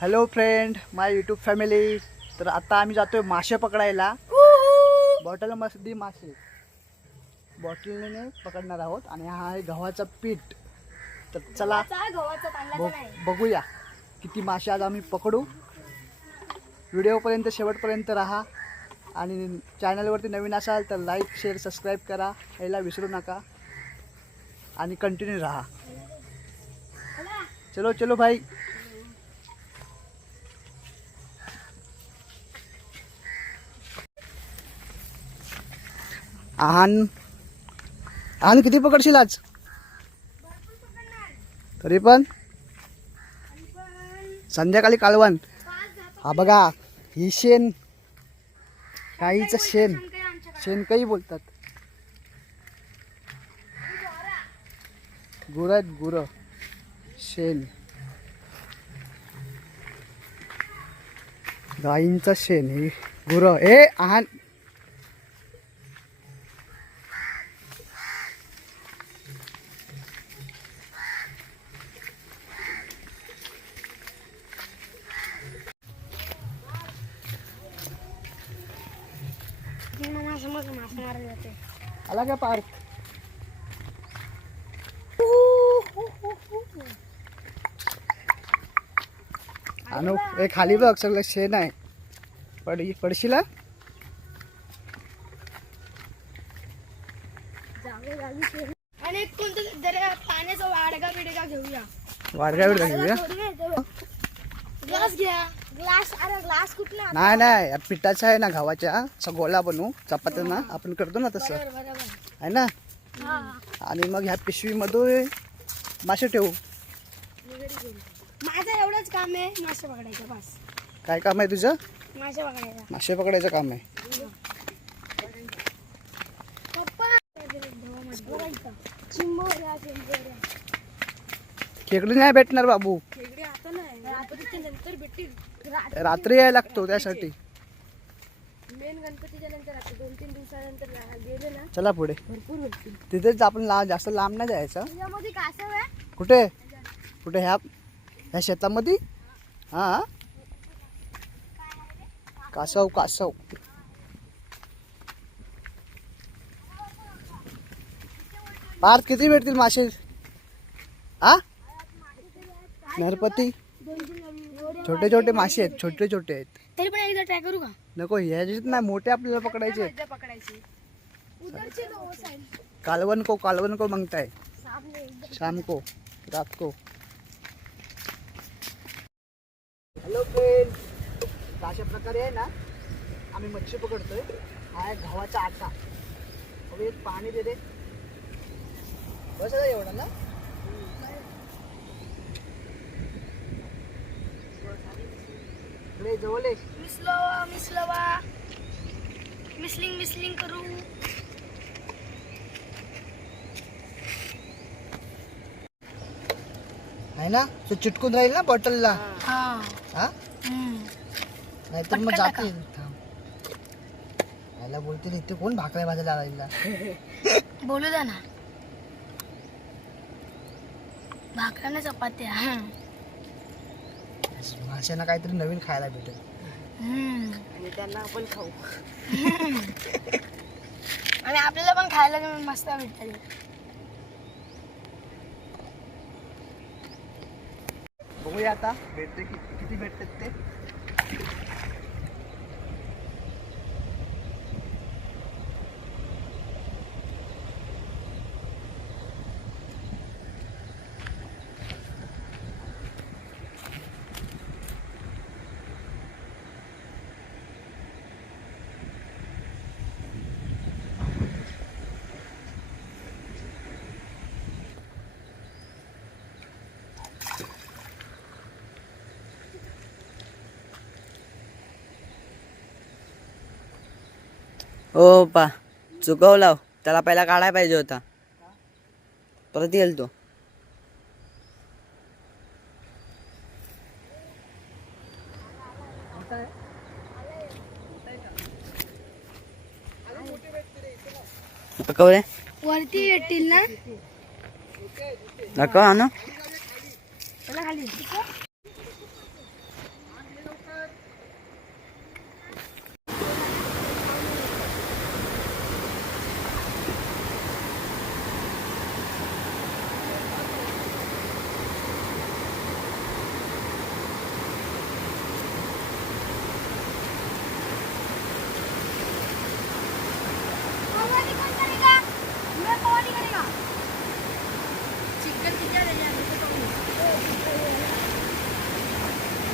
Hello friend my YouTube family तर आता आम्ही जातोय मासे पकडायला. बॉटलमध्ये मासे. बॉटलने पकडणार आहोत. आणि हा आहे गव्हाचा पीठ. तर चला बघूया किती मासे आज आम्ही पकडू. व्हिडिओपर्यंत शेवटपर्यंत राहा. आणि चॅनलवरती नवीन असाल तर लाईक शेअर सबस्क्राईब करा. यायला विसरू नका. आणि कंटिन्यू राहा. चलो चलो भाई. आहान. आहान किती पकडशील आज? तरी पण. संध्याकाळी कालवण. हा बघा ही शेण. गाईचं शेण. शेण काही बोलतात. गुरं आहेत गुरं. शेण. गाईंचं शेण ही गुरं. ए आहान. आला का पार्क? ए खाली बघ सगळं शेण आहे. पड पडशील? आणि कोणतं पाण्याचा वाडगा बिडगा घेऊया? वाडगा बिडगा घेऊया ग्लास घ्या. ग्लास अरे ग्लास कुठला? नाही नाही या पिठाचं आहे ना गव्हाच्या असं गोळा बनवू चपात्यांना आपण करतो ना तसं. आहे ना? आणि मग ह्या पिशवीमध्ये मासे ठेवू. माझं एवढंच काम आहे मासे पकडायचं बस. काय काम आहे तुझं? मासे पकडायचं. मासे पकडायचं काम आहे. पप्पा चिंबोऱ्या चिंबोऱ्या खेकडी नाही भेटणार बाबू. खेकडे आता नाही. गणपतीच्या नंतर भेटतील. रात्री यायला लागतो त्यासाठी. मेन गणपतीच्या नंतर आता दोन तीन दिवसानंतर ला- गेले ना चला पुढे. भरपूर तिथेच आपण ला जास्त लांब नाही जायचं. त्याच्यामध्ये कासव आहे? कुठे? कुठे? ह्या ह्या शेतामध्ये? हा? कासव कासव. पार्थ किती भेटतील मासे? हा? नरपती? छोटे छोटे मासे आहेत छोटे छोटे आहेत. तरी पण एकदा ट्राय करू का? नको ह्याच्यात ना मोठे आपल्याला पकडायचे आहेत. उधरची कालवण को कालवण को मागताय शाम को रात को हॅलो फ्रेंड अशा प्रकारे आहे ना आम्ही मच्छी पकडतोय. हा आहे गव्हाचा आटा. अबे एक पाणी दे दे. बस आता एवढा ना? इकडे जवळ. मिसलवा मिसलवा. मिसलिंग मिसलिंग करू. आहे ना? तो चिटकून राहील ना बॉटलला? हा. हा? नाहीतर मग जातील याला बोलतील इथे कोण भाकऱ्या भाजायला आलेला? बोलू द्या ना. भाकऱ्याने चपात्या. माशांना काहीतरी नवीन खायला भेटेल. आणि त्यांना आपण खाऊ. आणि आपल्याला पण खायला मस्त भेटतात बघूया आता भेटते किती भेटतात ते. हो पा चुकवला त्याला पहिला काढायला पाहिजे होता. परत येईल तो. कवरे वरती येतील ना? दाखव आणू चला खाली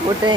कुठे?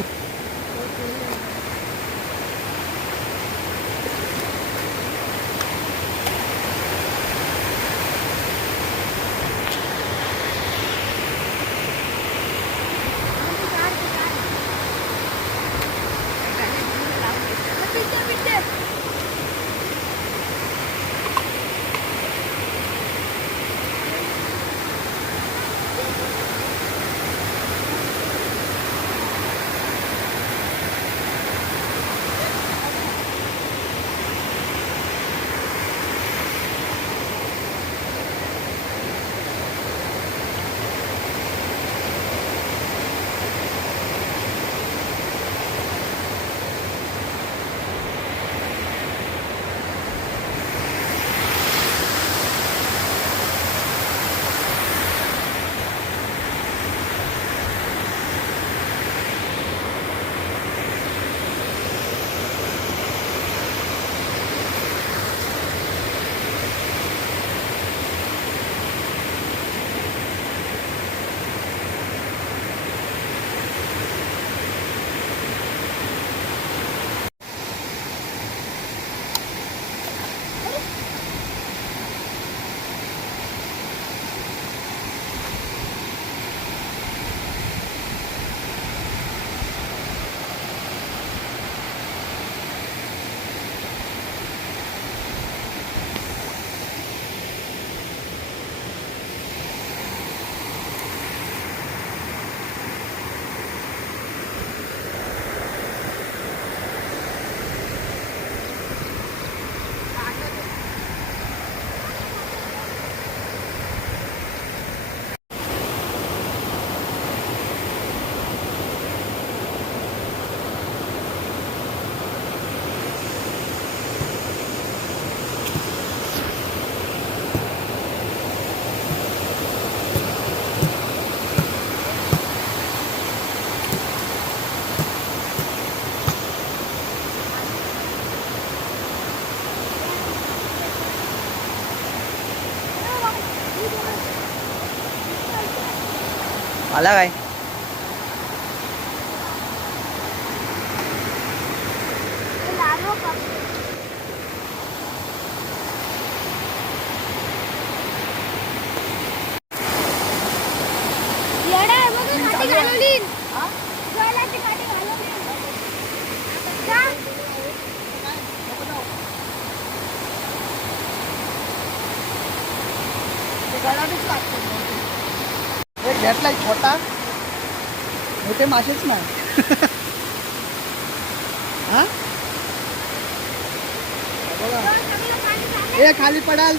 आला काय? येडा आहे बघ, काठी घेतलाय छोटा मोठे मासेच नाही हा बघा. ए खाली पडाल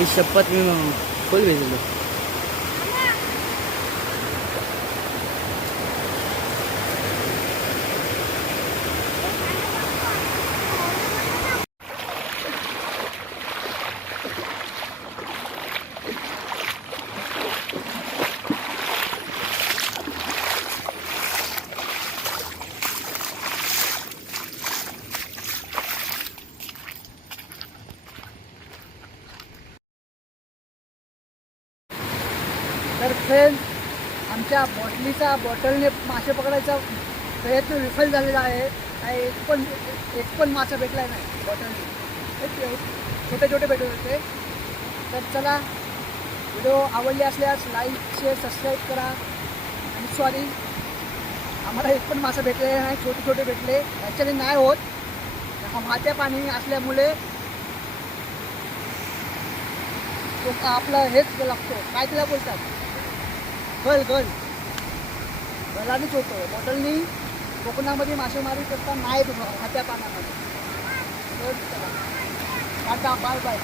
आई शपथ मी फुल भिजलो तर फ्रेंड आमच्या बॉटलीचा बॉटलने मासे पकडायचा प्रयत्न विफल झालेला आहे. आणि एक पण एक पण मासा भेटला नाही बॉटलने छोटे छोटे भेटत होते. तर चला व्हिडिओ आवडले असल्यास लाईक शेअर सबस्क्राईब करा. आणि सॉरी आम्हाला एक पण मासा भेटले नाही छोटे छोटे भेटले. ॲक्च्युली नाही होत. हा मात्या पाणी असल्यामुळे तो आपलं हेच लागतो. काय तिला बोलतात? गल गल गलानेच होतो. बॉटलनी कोकणामध्ये मासेमारी करता नाही तुम्हाला हात्या पाण्यामध्ये चला. Tata bye bye.